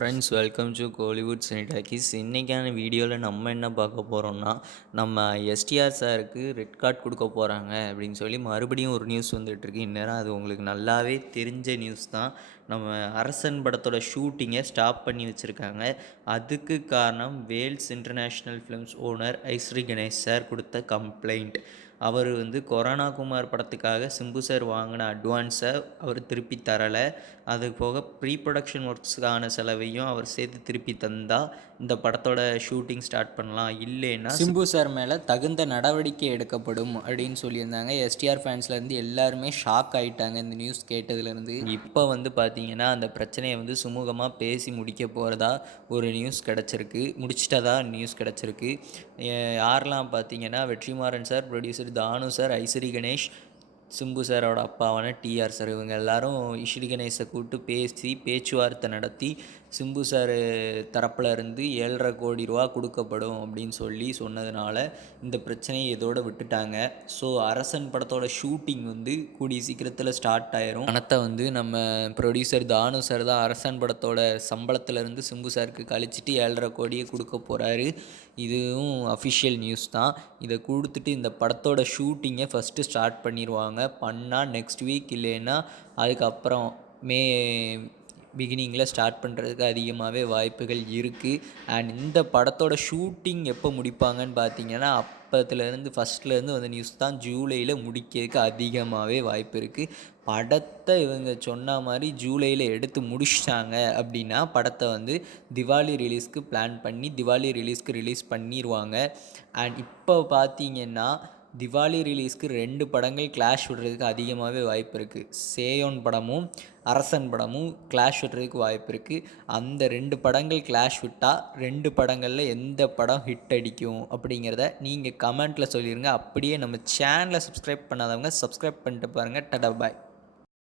Friends, welcome to Kollywood Cinetalkies. இன்றைக்கான வீடியோவில் நம்ம என்ன பார்க்க போகிறோம்னா, நம்ம எஸ்டிஆர் சாருக்கு ரெட் கார்ட் கொடுக்க போகிறாங்க அப்படின்னு சொல்லி மறுபடியும் ஒரு நியூஸ் வந்துட்டுருக்கு. இந்நேரம் அது உங்களுக்கு நல்லாவே தெரிஞ்ச நியூஸ் தான். நம்ம அரசன் படத்தோட ஷூட்டிங்கை ஸ்டாப் பண்ணி வச்சுருக்காங்க. அதுக்கு காரணம் Wales international films owner ஐஸ்ரீ Ganesh sir கொடுத்த கம்ப்ளைண்ட். அவர் கொரோனா குமார் படத்துக்காக சிம்பு சார் வாங்கின அட்வான்ஸை அவர் திருப்பி தரலை. அது போக ப்ரீ ப்ரொடக்ஷன் ஒர்க்ஸுக்கான செலவையும் அவர் சேர்த்து திருப்பி தந்தால் இந்த படத்தோட ஷூட்டிங் ஸ்டார்ட் பண்ணலாம், இல்லைன்னா சிம்பு சார் மேலே தகுந்த நடவடிக்கை எடுக்கப்படும் அப்படின்னு சொல்லியிருந்தாங்க. எஸ்டிஆர் ஃபேன்ஸ்லேருந்து எல்லாருமே ஷாக் ஆகிட்டாங்க இந்த நியூஸ் கேட்டதுலேருந்து. இப்போ பார்த்தீங்கன்னா அந்த பிரச்சனையை சுமூகமாக பேசி முடிக்க போகிறதா ஒரு நியூஸ் கிடச்சிருக்கு, முடிச்சிட்டதா நியூஸ் கிடச்சிருக்கு. யாரெல்லாம் பார்த்தீங்கன்னா வெற்றிமாறன் சார், ப்ரொடியூசர் தானு சார், ஐஸ்வரி கணேஷ், சிம்பு சாரோட அப்பாவான டிஆர் சார், இவங்க எல்லாரும் ஐஸ்வரி கணேஷை கூப்பிட்டு பேசி பேச்சுவார்த்தை நடத்தி சிம்பு சார் தரப்பில் இருந்து 7.5 கோடி ரூபா கொடுக்கப்படும் அப்படின்னு சொன்னதுனால இந்த பிரச்சனையை இதோடு விட்டுட்டாங்க. ஸோ அரசன் படத்தோட ஷூட்டிங் கூடிய சீக்கிரத்தில் ஸ்டார்ட் ஆயிரும். பணத்தை நம்ம ப்ரொடியூசர் தானு சார் தான் அரசன் படத்தோட சம்பளத்திலேருந்து சிம்பு சாருக்கு கழிச்சிட்டு 7.5 கோடியை கொடுக்க போகிறாரு. இதுவும் அஃபிஷியல் நியூஸ் தான். இதை கொடுத்துட்டு இந்த படத்தோட ஷூட்டிங்கை ஃபஸ்ட்டு ஸ்டார்ட் பண்ணிடுவாங்க. பண்ணால் நெக்ஸ்ட் வீக், இல்லைன்னா அதுக்கப்புறம் மே பிகினிங்கில் ஸ்டார்ட் பண்ணுறதுக்கு அதிகமாகவே வாய்ப்புகள் இருக்குது. அண்ட் இந்த படத்தோட ஷூட்டிங் எப்போ முடிப்பாங்கன்னு பார்த்தீங்கன்னா, அப்பத்துலேருந்து ஃபஸ்ட்லேருந்து வந்த நியூஸ் தான், ஜூலையில் முடிக்கிறதுக்கு அதிகமாகவே வாய்ப்பு இருக்குது. படத்தை இவங்க சொன்ன மாதிரி ஜூலையில் எடுத்து முடிச்சிட்டாங்க அப்படின்னா படத்தை திவாலி ரிலீஸ்க்கு பிளான் பண்ணி திவாலி ரிலீஸ்க்கு ரிலீஸ் பண்ணிடுவாங்க. அண்ட் இப்போ பார்த்தீங்கன்னா திவாலி ரிலீஸ்க்கு 2 படங்கள் கிளாஷ் விடுறதுக்கு அதிகமாகவே வாய்ப்பு இருக்குது. சேயோன் படமும் அரசன் படமும் கிளாஷ் விடுறதுக்கு வாய்ப்பு இருக்குது. அந்த 2 படங்கள் கிளாஷ் விட்டால் 2 படங்களில் எந்த படம் ஹிட் அடிக்கும் அப்படிங்கிறத நீங்கள் கமெண்ட்டில் சொல்லிடுங்க. அப்படியே நம்ம சேனலை சப்ஸ்கிரைப் பண்ணாதவங்க சப்ஸ்கிரைப் பண்ணிட்டு பாருங்கள். டடா பாய்.